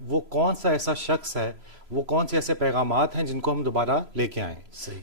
وہ کون سا ایسا شخص ہے, وہ کون سے ایسے پیغامات ہیں جن کو ہم دوبارہ لے کے آئیں.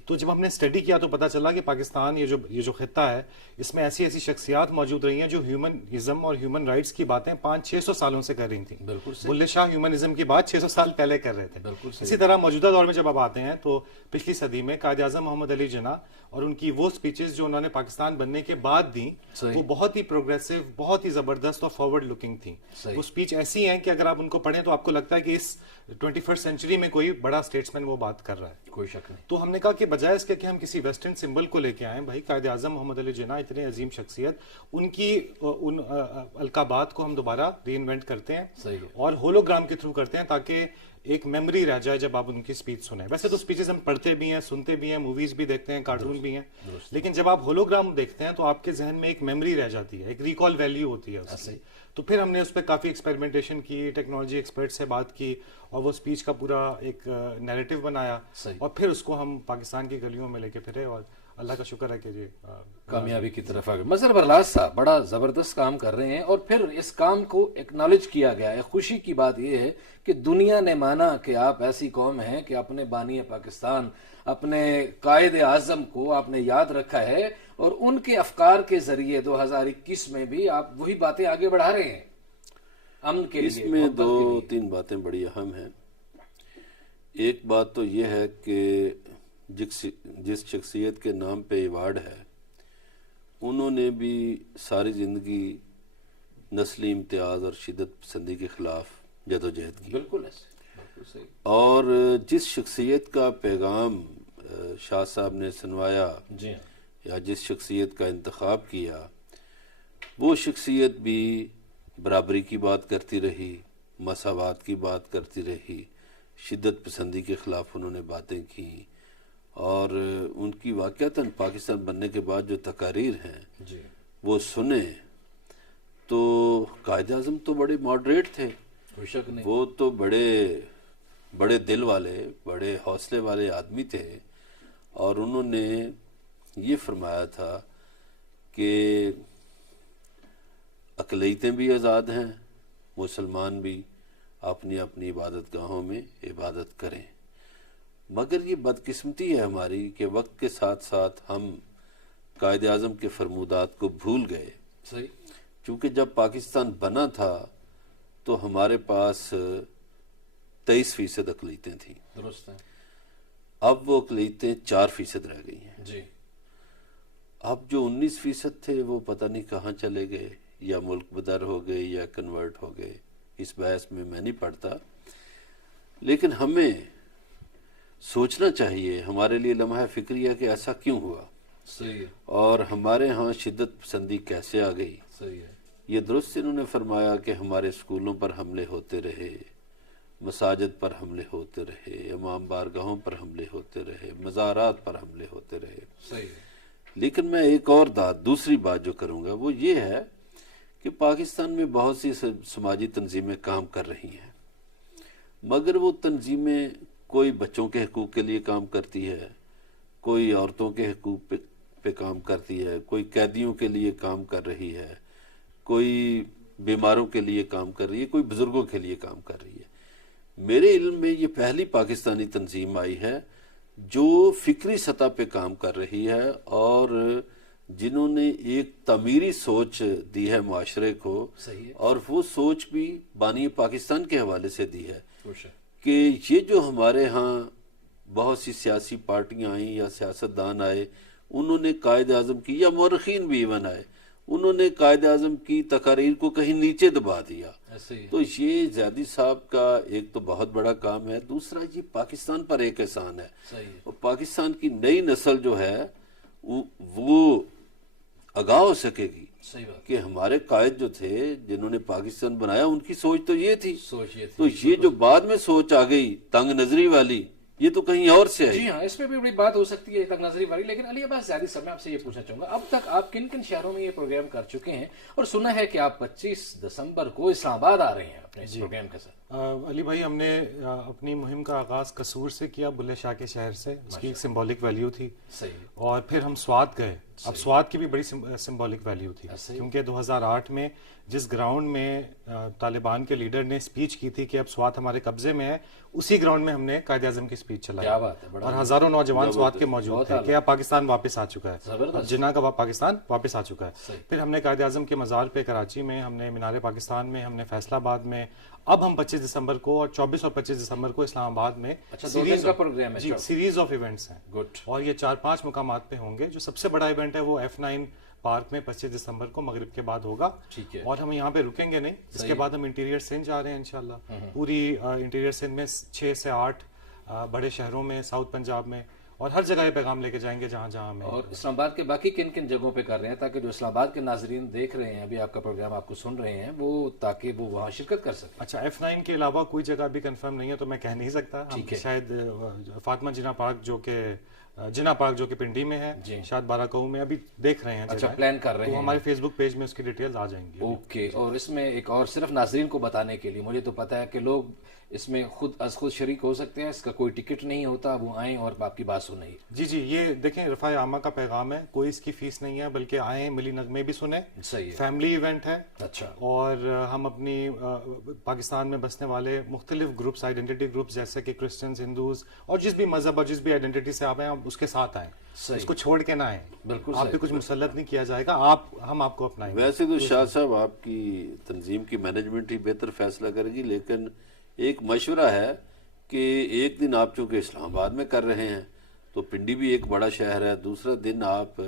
تو جب ہم نے اسٹڈی کیا تو پتا چلا کہ پاکستان یہ جو خطہ ہے اس میں ایسی شخصیات موجود رہی ہیں جو ہیومنزم اور ہیومن رائٹس کی باتیں 500-600 سالوں سے کر رہی تھیں. بلے شاہ ہیومنزم کی بات 600 سال پہلے کر رہے تھے. اسی طرح موجودہ دور میں جب آپ آتے ہیں تو پچھلی صدی میں قائد اعظم محمد علی جناح اور ان کی وہ سپیچز جو انہوں نے پاکستان بننے کے بعد دیں وہ بہت ہی پروگریسو, بہت ہی زبردست اور فارورڈ لکنگ تھیں. وہ سپیچ ایسی ہیں کہ اگر آپ ان کو پڑھیں تو آپ کو لگتا ہے کہ اس 21st سینچری میں کوئی بڑا اسٹیٹسمین وہ بات کر رہا ہے, کوئی شک نہیں. تو ہم نے کہا کہ بجائے اس کے کہ ہم کسی ویسٹرن سمبل کو لے کے آئیں, بھائی قائد اعظم محمد علی جناح اتنے عظیم شخصیت, ان کی ان القابات کو ہم دوبارہ ری انوینٹ کرتے ہیں اور ہولوگرام کے تھرو کرتے ہیں تاکہ ایک میموری رہ جائے جب آپ ان کی سپیچ سنیں. ویسے تو سپیچز ہم پڑھتے بھی ہیں, سنتے بھی ہیں, موویز بھی دیکھتے ہیں, کارٹون بھی ہیں, لیکن جب آپ ہولوگرام دیکھتے ہیں تو آپ کے ذہن میں ایک میموری رہ جاتی ہے, ایک ریکال ویلیو ہوتی ہے اس کی. تو پھر ہم نے اس پہ کافی ایکسپیریمنٹیشن کی, ٹیکنالوجی ایکسپرٹ سے بات کی اور وہ سپیچ کا پورا ایک نیریٹو بنایا اور پھر اس کو ہم پاکستان کی گلیوں میں لے کے پھرے اور اللہ کا شکر ہے کہ جی کامیابی کی طرف آ گئے. مظہر برلاس صاحب بڑا زبردست کام کر رہے ہیں اور پھر اس کام کو ایکنالج کیا گیا ہے. خوشی کی بات یہ ہے کہ دنیا نے مانا کہ آپ ایسی قوم ہیں کہ اپنے بانی پاکستان, اپنے قائد اعظم کو آپ نے یاد رکھا ہے اور ان کے افکار کے ذریعے 2021 میں بھی آپ وہی باتیں آگے بڑھا رہے ہیں امن کے لیے. اس میں 2-3 باتیں بڑی اہم ہیں. ایک بات تو یہ ہے کہ جس شخصیت کے نام پہ ایوارڈ ہے انہوں نے بھی ساری زندگی نسلی امتیاز اور شدت پسندی کے خلاف جدوجہد کی. بالکل صحیح. اور جس شخصیت کا پیغام شاہ صاحب نے سنوایا یا جس شخصیت کا انتخاب کیا وہ شخصیت بھی برابری کی بات کرتی رہی, مساوات کی بات کرتی رہی, شدت پسندی کے خلاف انہوں نے باتیں کی اور ان کی واقعتاً پاکستان بننے کے بعد جو تقاریر ہیں وہ سنیں تو قائد اعظم تو بڑے ماڈریٹ تھے, وہ تو بڑے دل والے, بڑے حوصلے والے آدمی تھے اور انہوں نے یہ فرمایا تھا کہ اقلیتیں بھی آزاد ہیں, مسلمان بھی اپنی اپنی عبادت گاہوں میں عبادت کریں. مگر یہ بدقسمتی ہے ہماری کہ وقت کے ساتھ ساتھ ہم قائد اعظم کے فرمودات کو بھول گئے. چونکہ جب پاکستان بنا تھا تو ہمارے پاس 23% اقلیتیں تھیں. درست ہے. اب وہ اقلیتیں 4% رہ گئی ہیں. اب جو 19% تھے وہ پتہ نہیں کہاں چلے گئے, یا ملک بدر ہو گئے یا کنورٹ ہو گئے. اس بحث میں نہیں پڑھتا, لیکن ہمیں سوچنا چاہیے, ہمارے لیے لمحہ فکریہ کہ ایسا کیوں ہوا اور ہمارے ہاں شدت پسندی کیسے آ گئی. یہ درست انہوں نے فرمایا کہ ہمارے اسکولوں پر حملے ہوتے رہے, مساجد پر حملے ہوتے رہے, امام بارگاہوں پر حملے ہوتے رہے, مزارات پر حملے ہوتے رہے. لیکن میں ایک اور دوسری بات جو کروں گا وہ یہ ہے کہ پاکستان میں بہت سی سماجی تنظیمیں کام کر رہی ہیں, مگر وہ تنظیمیں کوئی بچوں کے حقوق کے لیے کام کرتی ہے, کوئی عورتوں کے حقوق پہ کام کرتی ہے, کوئی قیدیوں کے لیے کام کر رہی ہے, کوئی بیماروں کے لیے کام کر رہی ہے, کوئی بزرگوں کے لیے کام کر رہی ہے. میرے علم میں یہ پہلی پاکستانی تنظیم آئی ہے جو فکری سطح پہ کام کر رہی ہے اور جنہوں نے ایک تعمیری سوچ دی ہے معاشرے کو, اور وہ سوچ بھی بانی پاکستان کے حوالے سے دی ہے کہ یہ جو ہمارے ہاں بہت سی سیاسی پارٹیاں آئیں یا سیاستدان آئے, انہوں نے قائد اعظم کی, یا مورخین بھی ایون آئے, انہوں نے قائد اعظم کی تقاریر کو کہیں نیچے دبا دیا. تو یہ زیادی صاحب کا ایک تو بہت بڑا کام ہے. دوسرا یہ پاکستان پر ایک احسان ہے, اور پاکستان کی نئی نسل جو ہے وہ آگاہ ہو سکے گی کہ ہمارے قائد جو تھے جنہوں نے پاکستان بنایا ان کی سوچ تو یہ تھی. تو یہ جو بعد میں سوچ آ گئی تنگ نظری والی, یہ تو کہیں اور سے ہے. جی ہاں, اس میں بھی بڑی بات ہو سکتی ہے تنگ نظری والی. لیکن علی عباس زیادی صاحب میں آپ سے یہ پوچھنا چاہوں گا, اب تک آپ کن کن شہروں میں یہ پروگرام کر چکے ہیں, اور سنا ہے کہ آپ 25 دسمبر کو اسلام آباد آ رہے ہیں. اس پروگرام کے ساتھ؟ علی بھائی ہم نے اپنی مہم کا آغاز قصور سے کیا، بلے شاہ کے شہر سے، اس کی ایک سمبولک ویلیو تھی. صحیح. اور پھر ہم سوات گئے. اب سوات کی بھی بڑی سمبولک ویلیو تھی، کیونکہ 2008 میں جس گراؤنڈ میں طالبان کے لیڈر نے اسپیچ کی تھی کہ اب سوات ہمارے قبضے میں ہے، اسی گراؤنڈ میں ہم نے قائد اعظم کی اسپیچ چلائی. کیا بات ہے، اور ہزاروں نوجوان سوات کے موجود تھے کہ اب پاکستان واپس آ چکا ہے، اب جناح کا پاکستان واپس آ چکا ہے. پھر ہم نے قائد اعظم کے مزار پہ کراچی میں، ہم نے مینار پاکستان میں، ہم نے فیصل آباد میں، اب ہم 25 دسمبر کو اور 24 اور 25 دسمبر کو اسلام آباد میں سیریز آف ایونٹس ہیں. اور یہ 4-5 مقامات پہ ہوں گے. جو سب سے بڑا ایونٹ ہے وہ F9 پارک میں 25 دسمبر کو مغرب کے بعد ہوگا. اور ہم یہاں پہ رکیں گے نہیں. اس کے بعد ہم انٹیریئر سندھ جا رہے ہیں انشاءاللہ. پوری انٹیریئر سندھ میں 6 سے 8 بڑے شہروں میں، ساؤتھ پنجاب میں، اور ہر جگہ یہ پیغام لے کے جائیں گے جہاں جہاں ہمیں. اور اسلام آباد کے باقی کن کن جگہوں پہ کر رہے ہیں تاکہ جو اسلام آباد کے ناظرین دیکھ رہے ہیں، ابھی آپ کا پروگرام آپ کو سن رہے ہیں، وہ تاکہ وہ وہاں شرکت کر سکیں؟ اچھا، F9 کے علاوہ کوئی جگہ بھی کنفرم نہیں ہے تو میں کہہ نہیں سکتا. شاید فاطمہ جناح پارک جو کہ پنڈی میں ہے، شاید باراکہو میں، ابھی دیکھ رہے ہیں. اچھا، پلان کر رہے ہیں. ہمارے فیس بک پیج میں اس کی ڈیٹیلز آ جائیں گی. اوکے. اور اس میں ایک اور صرف ناظرین کو بتانے کے لیے، مجھے تو پتا ہے کہ لوگ اس میں خود از خود شریک ہو سکتے ہیں، اس کا کوئی ٹکٹ نہیں ہوتا، وہ آئیں اور آپ کی بات سنیں. جی، یہ دیکھیں رفاع عامہ کا پیغام ہے، کوئی اس کی فیس نہیں ہے، بلکہ آئیں، ملی نغمے بھی سنیں. صحیح ہے. فیملی ایونٹ ہے. اچھا. اور ہم اپنی پاکستان میں بسنے والے مختلف گروپس، آئیڈینٹی گروپس جیسے کہ کرسچنز، ہندوز، اور جس بھی مذہب اور جس بھی آئیڈینٹی سے آپ ہیں، آپ اس کے ساتھ آئیں. اس کو چھوڑ کے نہ آئیں. بالکل. آپ پہ کچھ مسلط نہیں کیا جائے گا، ہم آپ کو اپنائیں گے. ویسے تو شاہ صاحب آپ کی تنظیم کی مینجمنٹ ہی بہتر فیصلہ کرے گی، لیکن ایک مشورہ ہے کہ ایک دن آپ چونکہ اسلام آباد میں کر رہے ہیں تو پنڈی بھی ایک بڑا شہر ہے، دوسرا دن آپ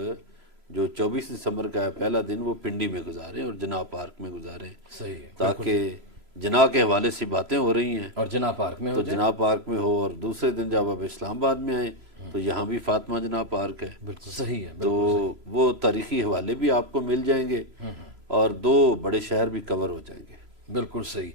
جو 24 دسمبر کا ہے پہلا دن وہ پنڈی میں گزاریں اور جناح پارک میں گزاریں. صحیح ہے. تاکہ جناح کے حوالے سے باتیں ہو رہی ہیں اور جناح پارک میں تو جناح پارک میں ہو، اور دوسرے دن جب آپ اسلام آباد میں آئیں تو یہاں بھی فاطمہ جناح پارک ہے. بالکل صحیح ہے. تو وہ تاریخی حوالے بھی آپ کو مل جائیں گے اور 2 بڑے شہر بھی کور ہو جائیں گے. بالکل صحیح.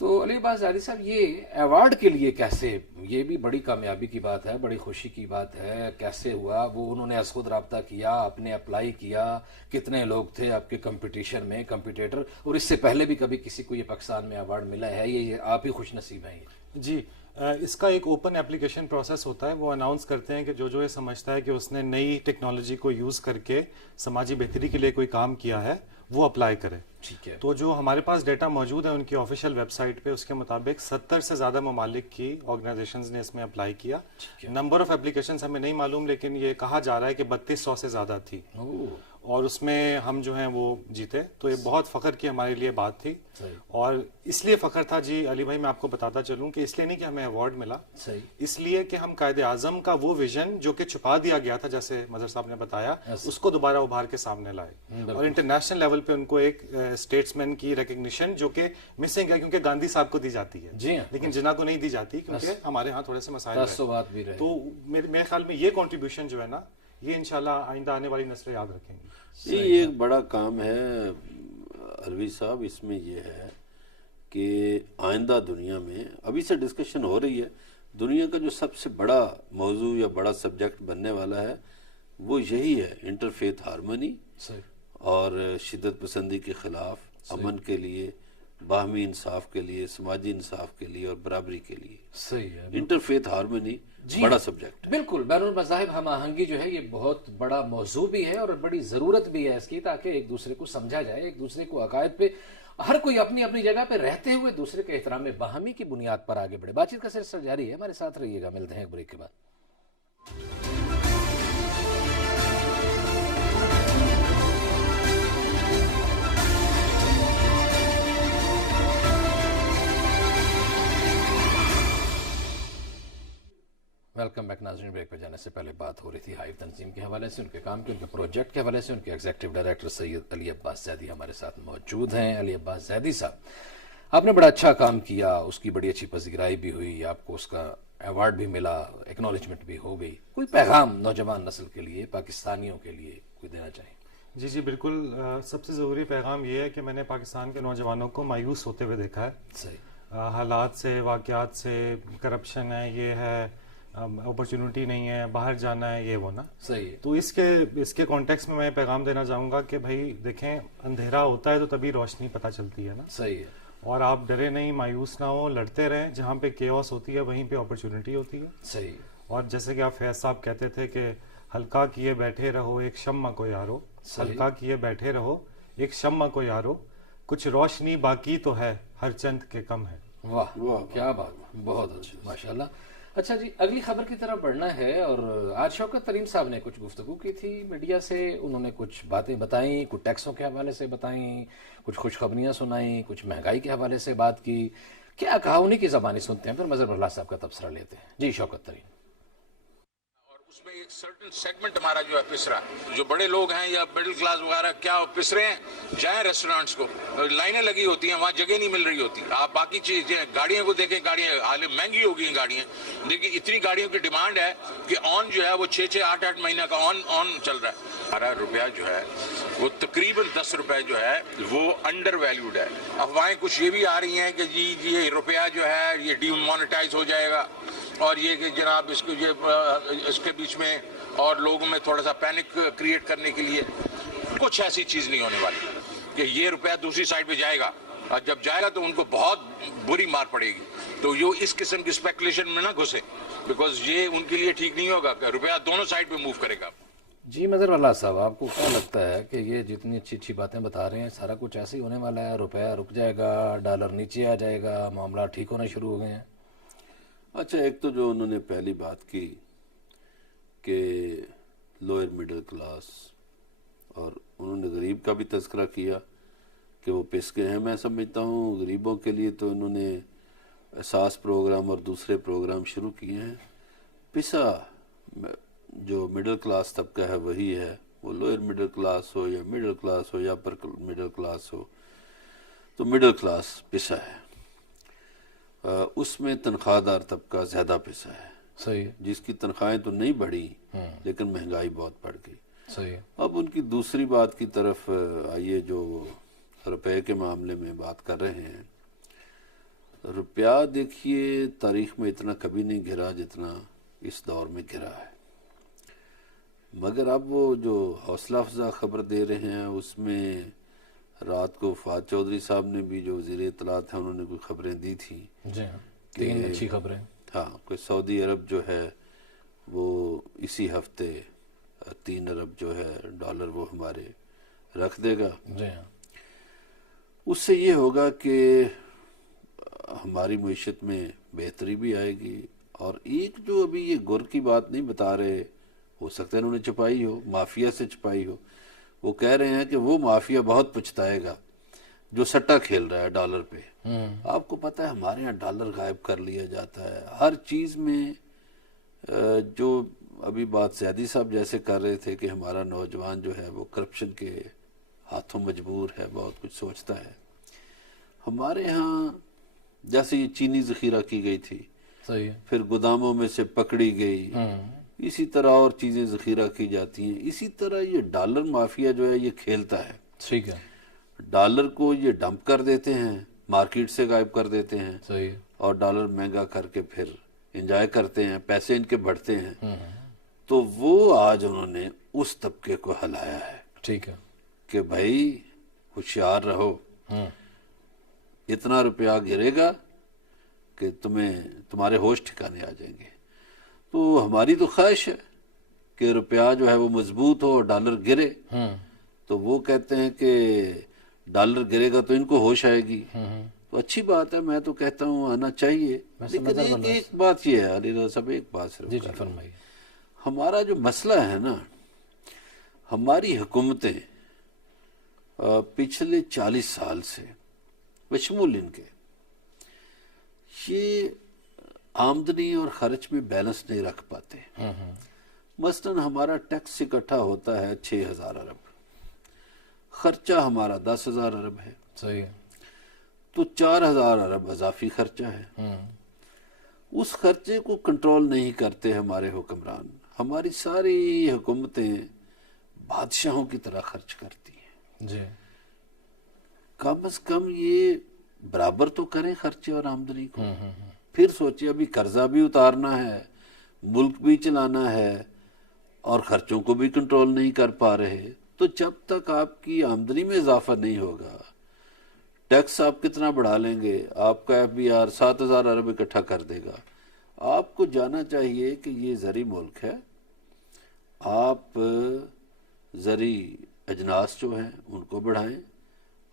تو علی عباس زیادی صاحب، یہ ایوارڈ کے لیے کیسے، یہ بھی بڑی کامیابی کی بات ہے، بڑی خوشی کی بات ہے، کیسے ہوا وہ؟ انہوں نے از خود رابطہ کیا، آپ نے اپلائی کیا، کتنے لوگ تھے آپ کے کمپٹیشن میں، کمپیٹیٹر، اور اس سے پہلے بھی کبھی کسی کو یہ پاکستان میں ایوارڈ ملا ہے؟ یہ آپ ہی خوش نصیب ہیں. جی، اس کا ایک اوپن اپلیکیشن پروسیس ہوتا ہے. وہ اناؤنس کرتے ہیں کہ جو یہ سمجھتا ہے کہ اس نے نئی ٹیکنالوجی کو یوز کر کے سماجی بہتری کے لیے کوئی کام کیا ہے وہ اپلائی کرے. ٹھیک ہے. تو جو ہمارے پاس ڈیٹا موجود ہے ان کی آفیشیل ویب سائٹ پہ، اس کے مطابق 70 سے زیادہ ممالک کی آرگنائزیشنز نے اس میں اپلائی کیا. نمبر آف اپلیکیشنز ہمیں نہیں معلوم، لیکن یہ کہا جا رہا ہے کہ 3200 سے زیادہ تھی، اور اس میں ہم جو ہیں وہ جیتے. تو یہ بہت فخر کی ہمارے لیے بات تھی. اور اس لیے فخر تھا جی علی بھائی، میں آپ کو بتاتا چلوں کہ اس لیے نہیں کہ ہمیں ایوارڈ ملا، اس لیے کہ ہم قائد اعظم کا وہ ویژن جو کہ چھپا دیا گیا تھا، جیسے مظہر صاحب نے بتایا، اس کو دوبارہ ابھار کے سامنے لائے. اور انٹرنیشنل لیول پہ ان کو ایک اسٹیٹس مین کی ریکگنیشن جو کہ مسنگ ہے، کیونکہ گاندھی صاحب کو دی جاتی ہے لیکن جناح کو نہیں دی جاتی، کیونکہ ہمارے ہاں تھوڑے سے مسائل ہیں. تو میرے خیال میں یہ کنٹریبیوشن جو ہے نا، یہ انشاءاللہ آئندہ آنے والی نسلیں یاد رکھیں گی. یہ ایک بڑا کام ہے الوی صاحب. اس میں یہ ہے کہ آئندہ دنیا میں ابھی سے ڈسکشن ہو رہی ہے، دنیا کا جو سب سے بڑا موضوع یا بڑا سبجیکٹ بننے والا ہے وہ یہی ہے، انٹرفیتھ ہارمونی اور شدت پسندی کے خلاف، امن کے لیے، باہمی انصاف کے لیے، سماجی انصاف کے لیے اور برابری کے لیے. صحیح ہے. انٹرفیتھ ہارمونی بڑا سبجیکٹ ہے. بالکل. بین المذاہب ہم آہنگی جو ہے یہ بہت بڑا موضوع بھی ہے اور بڑی ضرورت بھی ہے اس کی، تاکہ ایک دوسرے کو سمجھا جائے، ایک دوسرے کو عقائد پہ ہر کوئی اپنی اپنی جگہ پہ رہتے ہوئے دوسرے کے احترام میں باہمی کی بنیاد پر آگے بڑھے. بات چیت کا سلسلہ جاری ہے، ہمارے ساتھ رہیے گا. ملتے ہیں ایک بریک کے بعد. ویلکم بیک ناظرین. بریک پہ جانے سے پہلے بات ہو رہی تھی ہائیو تنظیم کے حوالے سے، ان کے کام کے، ان کے پروجیکٹ کے حوالے سے. ان کے ایگزیکٹو ڈائریکٹر سید علی عباس زیدی ہمارے ساتھ موجود ہیں. علی عباس زیدی صاحب، آپ نے بڑا اچھا کام کیا، اس کی بڑی اچھی پذیرائی بھی ہوئی، آپ کو اس کا ایوارڈ بھی ملا، ایکنالجمنٹ بھی ہو گئی. کوئی پیغام نوجوان نسل کے لیے، پاکستانیوں کے لیے کوئی دینا چاہیں؟ جی بالکل. سب سے ضروری پیغام یہ ہے کہ میں نے پاکستان کے نوجوانوں کو مایوس ہوتے ہوئے دیکھا ہے. صحیح. حالات سے، واقعات سے، کرپشن ہے، یہ ہے، اپرچونٹی نہیں ہے، باہر جانا ہے، یہ وہ نا. صحیح. تو اس کے کانٹیکس میں پیغام دینا چاہوں گا کہ بھائی دیکھیں، اندھیرا ہوتا ہے تو تبھی روشنی پتہ چلتی ہے نا. صحیح ہے. اور آپ ڈرے نہیں، مایوس نہ ہو، لڑتے رہیں. جہاں پہ کیوس ہوتی ہے وہیں پہ اپرچونٹی ہوتی ہے. صحیح. اور جیسے کہ آپ فیض صاحب کہتے تھے کہ ہلکا کیے بیٹھے رہو ایک شمع کو یارو، ہلکا کیے بیٹھے رہو ایک شمع کو یارو، کچھ روشنی باقی تو ہے ہر چند کے کم ہے. واہ کیا بات، بہت اچھا، ماشاءاللہ. اچھا جی، اگلی خبر کی طرف بڑھنا ہے. اور آج شوکت ترین صاحب نے کچھ گفتگو کی تھی میڈیا سے. انہوں نے کچھ باتیں بتائیں، کچھ ٹیکسوں کے حوالے سے بتائیں، کچھ خوشخبریاں سنائیں، کچھ مہنگائی کے حوالے سے بات کی. کیا کہا انہیں کی زبانی سنتے ہیں، پھر مظہر اللہ صاحب کا تبصرہ لیتے ہیں. جی شوکت ترین. اس میں ایک سرٹن سیگمنٹ ہمارا جو ہے پسرا، جو بڑے لوگ ہیں یا مڈل کلاس وغیرہ کیا پسرے ہیں، جائیں ریسٹورانٹس کو، لائنیں لگی ہوتی ہیں، وہاں جگہ نہیں مل رہی ہوتی. آپ باقی چیزیں گاڑیوں کو دیکھیں، گاڑیاں حال مہنگی ہو گئی ہیں گاڑیاں، لیکن اتنی گاڑیوں کی ڈیمانڈ ہے کہ آن جو ہے وہ 6-8 مہینہ کا آن چل رہا ہے. 12 روپیہ جو ہے وہ تقریباً 10 روپے جو ہے وہ انڈر ویلیوڈ ہے. افواہیں کچھ یہ بھی آ رہی ہیں کہ جی یہ روپیہ جو ہے یہ ڈی مونیٹائز ہو جائے گا، اور یہ کہ جناب اس کے بیچ میں اور لوگوں میں تھوڑا سا پینک کریٹ کرنے کے لیے. کچھ ایسی چیز نہیں ہونے والی کہ یہ روپیہ دوسری سائڈ پہ جائے گا، اور جب جائے گا تو ان کو بہت بری مار پڑے گی. تو یہ اس قسم کی اسپیکولیشن میں نہ گھسے، بیکاز یہ ان کے لیے ٹھیک نہیں ہوگا کہ روپیہ دونوں سائڈ پہ موو کرے گا. جی مظہر اللہ صاحب، آپ کو کیا لگتا ہے کہ یہ جتنی اچھی اچھی باتیں بتا رہے ہیں سارا کچھ ایسے ہی ہونے والا ہے؟ روپیہ رک جائے گا، ڈالر نیچے آ جائے گا، معاملہ ٹھیک ہونا شروع ہو گئے ہیں؟ اچھا، ایک تو جو انہوں نے پہلی بات کی کہ لوئر مڈل کلاس، اور انہوں نے غریب کا بھی تذکرہ کیا کہ وہ پس گئے ہیں. میں سمجھتا ہوں غریبوں کے لیے تو انہوں نے احساس پروگرام اور دوسرے پروگرام شروع کیے ہیں. پسا جو مڈل کلاس طبقہ ہے وہی ہے، وہ لوئر مڈل کلاس ہو یا مڈل کلاس ہو یا اپر مڈل کلاس ہو، تو مڈل کلاس پسا ہے. اس میں تنخواہ دار طبقہ زیادہ پسا ہے. صحیح ہے. جس کی تنخواہیں تو نہیں بڑھی لیکن مہنگائی بہت بڑھ گئی. صحیح ہے. اب ان کی دوسری بات کی طرف آئیے، جو روپے کے معاملے میں بات کر رہے ہیں. روپیہ دیکھیے تاریخ میں اتنا کبھی نہیں گرا جتنا اس دور میں گرا ہے، مگر اب وہ جو حوصلہ افزا خبر دے رہے ہیں اس میں رات کو فہد چودھری صاحب نے بھی، جو وزیر اطلاعات ہیں، انہوں نے کوئی خبریں دی تھیں. جی ہاں، 3 اچھی خبریں. ہاں، کوئی سعودی عرب جو ہے وہ اسی ہفتے 3 ارب جو ہے ڈالر وہ ہمارے رکھ دے گا. جی ہاں. اس سے یہ ہوگا کہ ہماری معیشت میں بہتری بھی آئے گی. اور ایک جو ابھی یہ گر کی بات نہیں بتا رہے، ہو سکتا ہے انہوں نے چھپائی ہو، مافیا سے چھپائی ہو. وہ کہہ رہے ہیں کہ وہ مافیا بہت پچھتائے گا جو سٹا کھیل رہا ہے ڈالر پہ. آپ کو پتہ ہے ہمارے ہاں ڈالر غائب کر لیا جاتا ہے ہر چیز میں. جو ابھی بات زیادی صاحب جیسے کر رہے تھے کہ ہمارا نوجوان جو ہے وہ کرپشن کے ہاتھوں مجبور ہے، بہت کچھ سوچتا ہے. ہمارے ہاں جیسے یہ چینی ذخیرہ کی گئی تھی، صحیح ہے، پھر گوداموں میں سے پکڑی گئی، اسی طرح اور چیزیں ذخیرہ کی جاتی ہیں. اسی طرح یہ ڈالر مافیا جو ہے یہ کھیلتا ہے. ٹھیک ہے. ڈالر کو یہ ڈمپ کر دیتے ہیں، مارکیٹ سے غائب کر دیتے ہیں، صحیح. اور ڈالر مہنگا کر کے پھر انجوائے کرتے ہیں، پیسے ان کے بڑھتے ہیں. تو وہ آج انہوں نے اس طبقے کو ہلایا ہے. ٹھیک ہے کہ بھائی ہوشیار رہو، اتنا روپیہ گرے گا کہ تمہارے ہوش ٹھکانے آ جائیں گے. تو ہماری تو خواہش ہے کہ روپیہ جو ہے وہ مضبوط ہو اور ڈالر گرے. تو وہ کہتے ہیں کہ ڈالر گرے گا تو ان کو ہوش آئے گی. تو اچھی بات ہے، میں تو کہتا ہوں آنا چاہیے. لیکن ایک بات یہ ہے علی رضا صاحب، ایک بات سے جی فرمائیے. ہمارا جو مسئلہ ہے نا، ہماری حکومتیں پچھلے 40 سال سے بشمول ان کے یہ آمدنی اور خرچ میں بیلنس نہیں رکھ پاتے. مثلا ہمارا ٹیکس اکٹھا ہوتا ہے 6,000 ارب، خرچہ ہمارا 10,000 ارب ہے. صحیح ہے. تو 4,000 ارب اضافی خرچہ ہے. اس خرچے کو کنٹرول نہیں کرتے ہمارے حکمران. ہماری ساری حکومتیں بادشاہوں کی طرح خرچ کرتی ہیں. جی. کم از کم یہ برابر تو کریں خرچے اور آمدنی کو. پھر سوچیں ابھی قرضہ بھی اتارنا ہے، ملک بھی چلانا ہے، اور خرچوں کو بھی کنٹرول نہیں کر پا رہے. تو جب تک آپ کی آمدنی میں اضافہ نہیں ہوگا، ٹیکس آپ کتنا بڑھا لیں گے، آپ کا FBR 7,000 ارب اکٹھا کر دے گا۔ آپ کو جانا چاہیے کہ یہ زرعی ملک ہے، آپ زرعی اجناس جو ہیں ان کو بڑھائیں،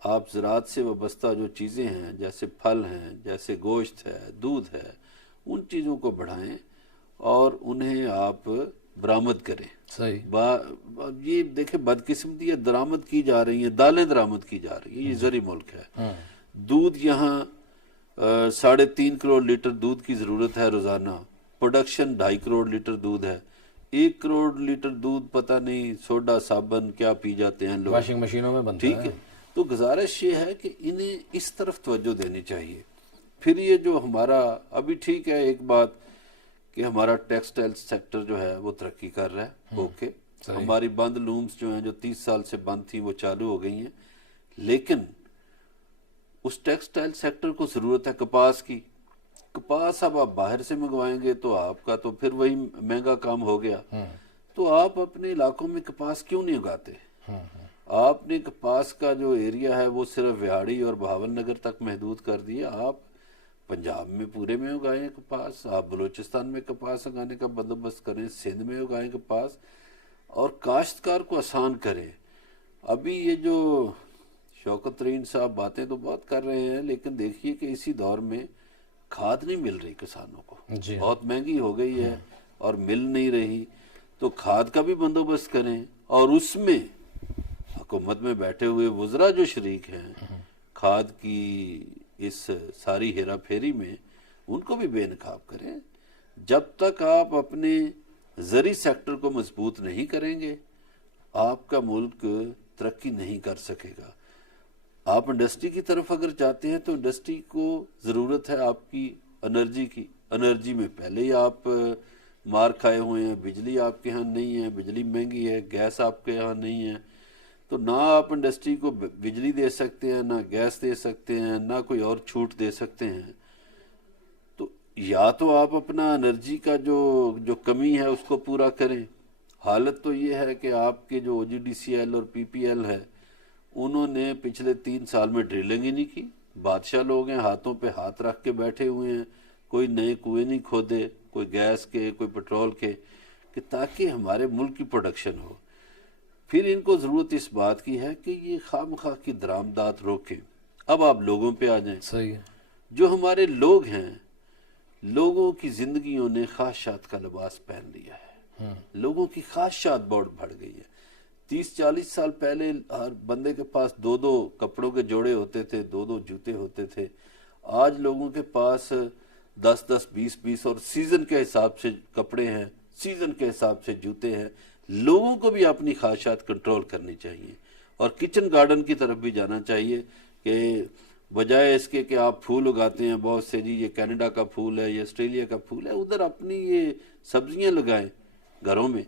آپ زراعت سے وابستہ جو چیزیں ہیں جیسے پھل ہیں، جیسے گوشت ہے، دودھ ہے، ان چیزوں کو بڑھائیں اور انہیں آپ برآمد کریں۔ صحیح، یہ دیکھیں بدقسمتی ہے، درآمد کی جا رہی ہیں، دالیں درآمد کی جا رہی ہیں، یہ زرعی ملک ہے۔ دودھ یہاں 3.5 کروڑ لیٹر دودھ کی ضرورت ہے روزانہ، پروڈکشن 2.5 کروڑ لیٹر دودھ ہے۔ 1 کروڑ لیٹر دودھ پتہ نہیں سوڈا صابن کیا پی جاتے ہیں لوگ، واشنگ مشینوں میں بنتا ٹھیک ہے۔ تو گزارش یہ ہے کہ انہیں اس طرف توجہ دینی چاہیے۔ پھر یہ جو ہمارا ابھی ٹھیک ہے ایک بات کہ ہمارا ٹیکسٹائل سیکٹر جو ہے وہ ترقی کر رہا ہے، اوکے، ہماری بند لومز جو ہیں جو 30 سال سے بند تھی وہ چالو ہو گئی ہیں، لیکن اس ٹیکسٹائل سیکٹر کو ضرورت ہے کپاس کی۔ کپاس اب آپ باہر سے منگوائیں گے تو آپ کا تو پھر وہی مہنگا کام ہو گیا۔ تو آپ اپنے علاقوں میں کپاس کیوں نہیں اگاتے؟ آپ نے کپاس کا جو ایریا ہے وہ صرف وہاڑی اور بہاول نگر تک محدود کر دیا، آپ پنجاب میں پورے میں اگائیں کپاس، آپ بلوچستان میں کپاس اگانے کا بندوبست کریں، سندھ میں اگائیں کپاس اور کاشتکار کو آسان کریں۔ ابھی یہ جو شوکت ترین صاحب باتیں تو بہت کر رہے ہیں، لیکن دیکھیے کہ اسی دور میں کھاد نہیں مل رہی کسانوں کو، بہت مہنگی ہو گئی ہے اور مل نہیں رہی، تو کھاد کا بھی بندوبست کریں اور اس میں حکومت میں بیٹھے ہوئے وزراء جو شریک ہیں کھاد کی اس ساری ہیرا پھیری میں، ان کو بھی بے نقاب کریں۔ جب تک آپ اپنے زرعی سیکٹر کو مضبوط نہیں کریں گے آپ کا ملک ترقی نہیں کر سکے گا۔ آپ انڈسٹری کی طرف اگر جاتے ہیں تو انڈسٹری کو ضرورت ہے آپ کی انرجی کی، انرجی میں پہلے ہی آپ مار کھائے ہوئے ہیں، بجلی آپ کے ہاں نہیں ہے، بجلی مہنگی ہے، گیس آپ کے ہاں نہیں ہے، تو نہ آپ انڈسٹری کو بجلی دے سکتے ہیں، نہ گیس دے سکتے ہیں، نہ کوئی اور چھوٹ دے سکتے ہیں۔ تو یا تو آپ اپنا انرجی کا جو کمی ہے اس کو پورا کریں۔ حالت تو یہ ہے کہ آپ کے جو OGDCL اور PPL ہے انہوں نے پچھلے 3 سال میں ڈرلنگ ہی نہیں کی، بادشاہ لوگ ہیں، ہاتھوں پہ ہاتھ رکھ کے بیٹھے ہوئے ہیں، کوئی نئے کنویں نہیں کھودے، کوئی گیس کے، کوئی پیٹرول کے، کہ تاکہ ہمارے ملک کی پروڈکشن ہو۔ پھر ان کو ضرورت اس بات کی ہے کہ یہ خواہ مخواہ کی درآمدات روکیں۔ اب آپ لوگوں پہ آ جائیں۔ صحیح ہے، جو ہمارے لوگ ہیں، لوگوں کی زندگیوں نے خواہشات کا لباس پہن لیا ہے، لوگوں کی خواہشات بہت بڑھ گئی ہے۔ 30-40 سال پہلے ہر بندے کے پاس 2 کپڑوں کے جوڑے ہوتے تھے، 2 جوتے ہوتے تھے۔ آج لوگوں کے پاس 10 20 اور سیزن کے حساب سے کپڑے ہیں، سیزن کے حساب سے جوتے ہیں۔ لوگوں کو بھی اپنی خواہشات کنٹرول کرنی چاہیے اور کچن گارڈن کی طرف بھی جانا چاہیے کہ بجائے اس کے کہ آپ پھول اگاتے ہیں بہت سے، جی یہ کینیڈا کا پھول ہے، یہ آسٹریلیا کا پھول ہے، ادھر اپنی یہ سبزیاں لگائیں گھروں میں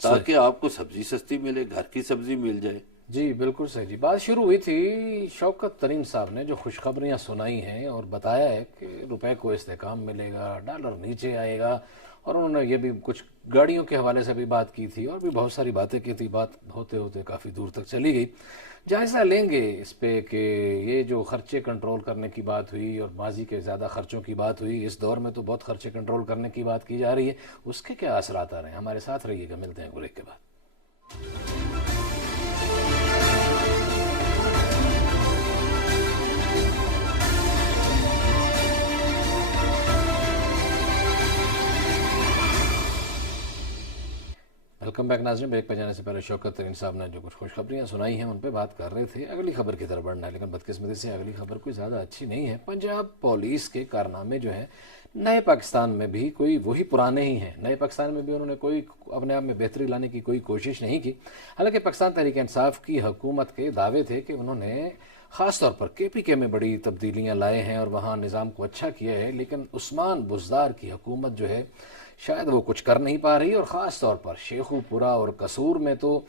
تاکہ آپ کو سبزی سستی ملے، گھر کی سبزی مل جائے۔ جی بالکل صحیح جی۔ بات شروع ہوئی تھی شوکت ترین صاحب نے جو خوشخبریاں سنائی ہیں اور بتایا ہے کہ روپے کو استحکام ملے گا، ڈالر نیچے آئے گا، اور انہوں نے یہ بھی کچھ گاڑیوں کے حوالے سے بھی بات کی تھی اور بھی بہت ساری باتیں کی تھی۔ بات ہوتے ہوتے کافی دور تک چلی گئی۔ جائزہ لیں گے اس پہ کہ یہ جو خرچے کنٹرول کرنے کی بات ہوئی اور ماضی کے زیادہ خرچوں کی بات ہوئی، اس دور میں تو بہت خرچے کنٹرول کرنے کی بات کی جا رہی ہے، اس کے کیا اثرات آ رہے ہیں؟ ہمارے ساتھ رہیے گا، ملتے ہیں بریک کے بعد۔ ویلکم بیک ناظرین۔ بریک پہ جانے سے پہلے شوکت ترین صاحب نے جو کچھ خوشخبریاں سنائی ہیں ان پہ بات کر رہے تھے۔ اگلی خبر کی طرف بڑھنا ہے، لیکن بدقسمتی سے اگلی خبر کوئی زیادہ اچھی نہیں ہے۔ پنجاب پولیس کے کارنامے جو ہیں نئے پاکستان میں بھی کوئی وہی پرانے ہی ہیں۔ نئے پاکستان میں بھی انہوں نے کوئی اپنے آپ میں بہتری لانے کی کوئی کوشش نہیں کی۔ حالانکہ پاکستان تحریک انصاف کی حکومت کے دعوے تھے کہ انہوں نے خاص طور پر KPK میں بڑی تبدیلیاں لائے ہیں اور وہاں نظام کو اچھا کیا ہے، لیکن عثمان بزدار کی حکومت جو ہے شاید وہ کچھ کر نہیں پا رہی، اور خاص طور پر شیخو پورہ اور قصور میں تو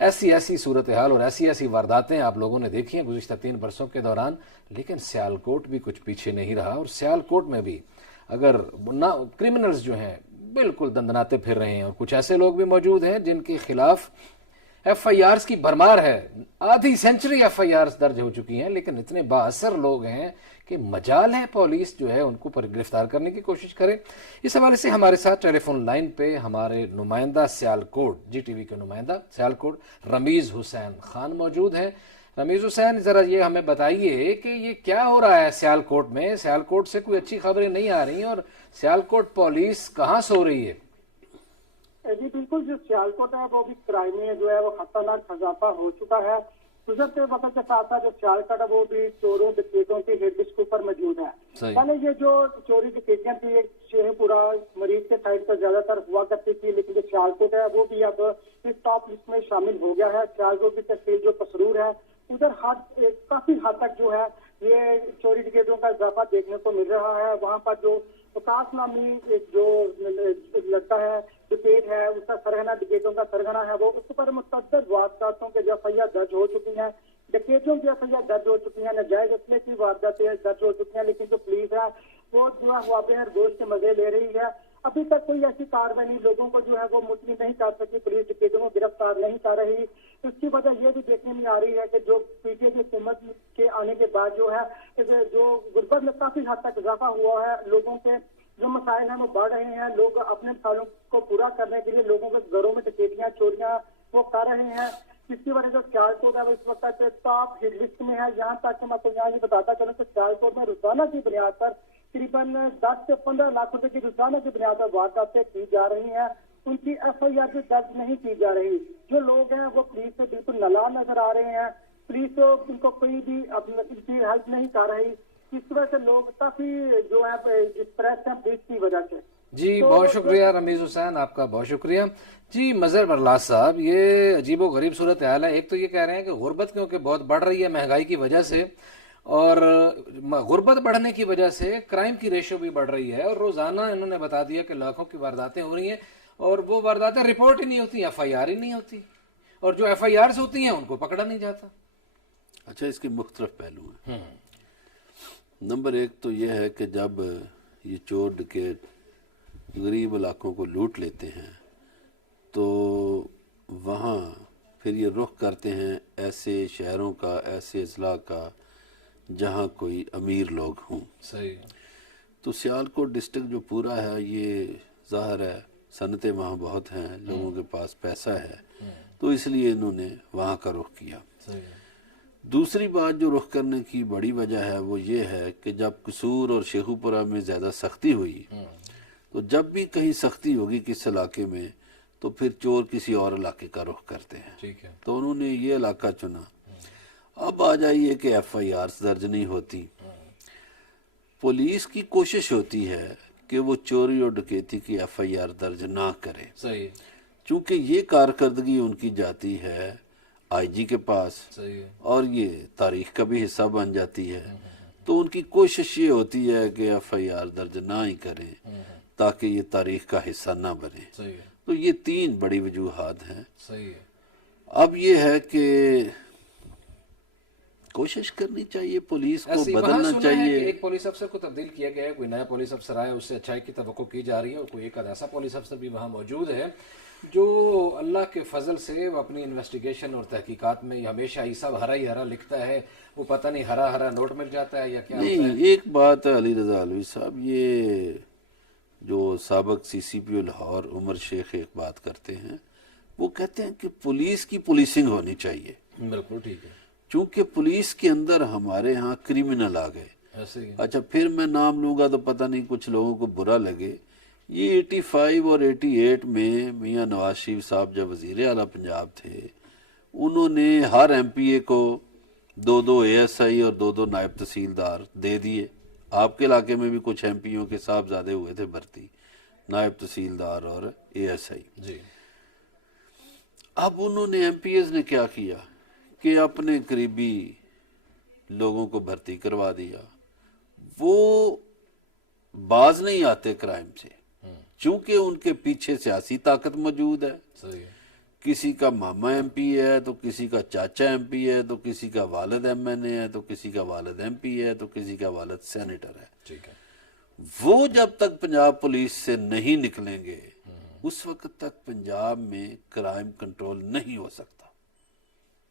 ایسی صورتحال اور ایسی وارداتیں آپ لوگوں نے دیکھی ہیں گزشتہ 3 برسوں کے دوران، لیکن سیالکوٹ بھی کچھ پیچھے نہیں رہا۔ اور سیالکوٹ میں بھی اگر کرمنلز جو ہیں بالکل دندناتے پھر رہے ہیں، اور کچھ ایسے لوگ بھی موجود ہیں جن کے خلاف FIRs کی بھرمار ہے، آدھی سینچری FIRs درج ہو چکی ہیں، لیکن اتنے بااثر لوگ ہیں کہ مجال ہے پولیس جو ہے ان کو گرفتار کرنے کی کوشش کرے۔ اس حوالے سے ہمارے ساتھ ٹیلی فون لائن پہ ہمارے نمائندہ سیالکوٹ، GTV کے نمائندہ سیالکوٹ رمیز حسین خان موجود ہیں۔ رمیز حسین، ذرا یہ ہمیں بتائیے کہ یہ کیا ہو رہا ہے سیالکوٹ میں؟ سیالکوٹ سے کوئی اچھی خبریں نہیں آ رہی اور سیالکوٹ پولیس کہاں سو رہی ہے؟ جی بالکل، جو سیالکوٹ ہے وہ بھی کرائم میں جو ہے وہ خطرناک اضافہ ہو چکا ہے۔ گزرتے وقت کے ساتھ ساتھ جو سیالکوٹ ہے وہ بھی چوروں ڈکیتوں کی ہٹ لسٹ کے اوپر موجود ہے۔ پہلے یہ جو چوری ڈکیتیاں تھی شیخ پورہ مریض کے سائڈ پر زیادہ تر ہوا کرتی تھی، لیکن جو سیالکوٹ ہے وہ بھی اب اس ٹاپ لسٹ میں شامل ہو گیا ہے۔ سیالکوٹ کی تحصیل جو پسرور ہے ادھر کافی حد تک جو ہے یہ چوری ڈکیتوں کا اضافہ دیکھنے کو مل رہا ہے۔ وہاں پر جو وکاس نامی ایک جو لڑکا ہے ڈکیٹ ہے، اس کا سرگنا ڈکیٹوں کا سرگنا ہے، وہ اس پر متعدد وارداتوں کے FIR درج ہو چکی ہیں، ڈکیٹوں کی FIR درج ہو چکی ہیں، ناجائز اسلحے کی وارداتیں درج ہو چکی ہیں، لیکن جو پولیس ہے وہ جو ہے وابہر گوشت کے مزے لے رہی ہے۔ ابھی تک کوئی ایسی کارروائی نہیں، لوگوں کو جو ہے وہ مطمئن نہیں کر سکی، پولیس ڈکیٹوں کو گرفتار نہیں کر رہی۔ اس کی وجہ یہ بھی دیکھنے میں آ رہی ہے کہ جو PTI کی حکومت کے آنے کے بعد جو ہے جو غربت میں کافی حد تک اضافہ ہوا ہے، لوگوں کے جو مسائل ہیں وہ بڑھ رہے ہیں، لوگ اپنے مسائلوں کو پورا کرنے کے لیے لوگوں کے گھروں میں ڈکیتیاں چوریاں وہ کر رہے ہیں، جس کی وجہ سے سیالکوٹ ہے وہ اس وقت ٹاپ ہٹ لسٹ میں ہے۔ یہاں تک کہ میں آپ کو یہاں یہ بتاتا چلوں کہ سیالکوٹ میں روزانہ کی بنیاد پر تقریباً 10 سے 15 لاکھ روپے کی روزانہ کی بنیاد پر وارداتیں کی جا رہی ہیں، ان کی FIR بھی درج نہیں کی جا رہی۔ جو لوگ ہیں وہ پولیس سے بالکل نالاں نظر آ رہے ہیں، پولیس ان کو کوئی بھی ان کی ہیلپ نہیں کر رہی، اس وجہ سے لوگ کافی جو ہے پریس ہیں پولیس کی وجہ سے۔ جی بہت شکریہ رمیز حسین، آپ کا بہت شکریہ۔ جی مظہر برلاس صاحب، یہ عجیب و غریب صورتحال ہے۔ ایک تو یہ کہہ رہے ہیں کہ غربت کیونکہ بہت بڑھ رہی ہے مہنگائی کی وجہ سے، اور غربت بڑھنے کی وجہ سے کرائم کی ریشو بھی بڑھ رہی ہے، اور روزانہ انہوں نے بتا دیا کہ لاکھوں کی وارداتیں ہو رہی ہیں، اور وہ وارداتیں رپورٹ ہی نہیں ہوتی، FIR ہی نہیں ہوتی، اور جو FIRs ہوتی ہیں ان کو پکڑا نہیں جاتا۔ اچھا، اس کے مختلف پہلو ہیں۔ نمبر ایک تو یہ ہے کہ جب یہ چور ڈکیٹ غریب علاقوں کو لوٹ لیتے ہیں تو وہاں پھر یہ رخ کرتے ہیں ایسے شہروں کا، ایسے اضلاع کا جہاں کوئی امیر لوگ ہوں۔ صحیح۔ تو سیالکوٹ ڈسٹرکٹ جو پورا ہے یہ ظاہر ہے صنعتیں وہاں بہت ہیں، لوگوں کے پاس پیسہ ہے، تو اس لیے انہوں نے وہاں کا رخ کیا۔ دوسری بات جو رخ کرنے کی بڑی وجہ ہے وہ یہ ہے کہ جب قصور اور شیخو پورہ میں زیادہ سختی ہوئی تو جب بھی کہیں سختی ہوگی کس علاقے میں تو پھر چور کسی اور علاقے کا رخ کرتے ہیں، تو انہوں نے یہ علاقہ چنا۔ اب آ جائیے کہ FIRs درج نہیں ہوتی، پولیس کی کوشش ہوتی ہے کہ وہ چوری اور ڈکیتی کی FIR درج نہ کرے، چونکہ یہ کارکردگی ان کی جاتی ہے IG کے پاس، اور یہ تاریخ کا بھی حصہ بن جاتی ہے، تو ان کی کوشش یہ ہوتی ہے کہ FIR درج نہ ہی کریں تاکہ یہ تاریخ کا حصہ نہ بنے۔ تو یہ تین بڑی وجوہات ہیں۔ اب یہ ہے کہ کوشش کرنی چاہیے، پولیس کو بدلنا چاہیے۔ ایک پولیس افسر کو تبدیل کیا گیا ہے، کوئی نیا پولیس افسر آیا، اس سے اچھائی کی توقع کی جا رہی ہے، اور کوئی ایک ایسا پولیس افسر بھی وہاں موجود ہے جو اللہ کے فضل سے اپنی انویسٹیگیشن اور تحقیقات میں ہمیشہ یہ سب ہرا ہی ہرا لکھتا ہے، وہ پتہ نہیں ہرا ہرا نوٹ مل جاتا ہے یا کیا ہوتا ہے۔ نہیں، ایک بات ہے علی رضا علوی صاحب، یہ جو سابق CCPO لاہور عمر شیخ ایک بات کرتے ہیں، وہ کہتے ہیں کہ پولیس کی پولیسنگ ہونی چاہیے۔ بالکل ٹھیک ہے، چونکہ پولیس کے اندر ہمارے ہاں کرمنل آ گئے۔ اچھا، پھر میں نام لوں گا تو پتہ نہیں کچھ لوگوں کو برا لگے، یہ 85 اور 88 میں میاں نواز شریف صاحب جب وزیر اعلیٰ پنجاب تھے، انہوں نے ہر MPA کو 2 ASI اور 2 نائب تحصیلدار دے دیے۔ آپ کے علاقے میں بھی کچھ MPوں کے صاحبزادے ہوئے تھے بھرتی، نائب تحصیلدار اور ASI۔ اب انہوں نے MPs نے کیا کیا کہ اپنے قریبی لوگوں کو بھرتی کروا دیا، وہ باز نہیں آتے کرائم سے، چونکہ ان کے پیچھے سیاسی طاقت موجود ہے۔ کسی کا ماما MP ہے تو کسی کا چاچا MP ہے تو کسی کا والد MNA ہے تو کسی کا والد MP ہے تو کسی کا والد سینیٹر ہے۔ وہ جب تک پنجاب پولیس سے نہیں نکلیں گے اس وقت تک پنجاب میں کرائم کنٹرول نہیں ہو سکتا۔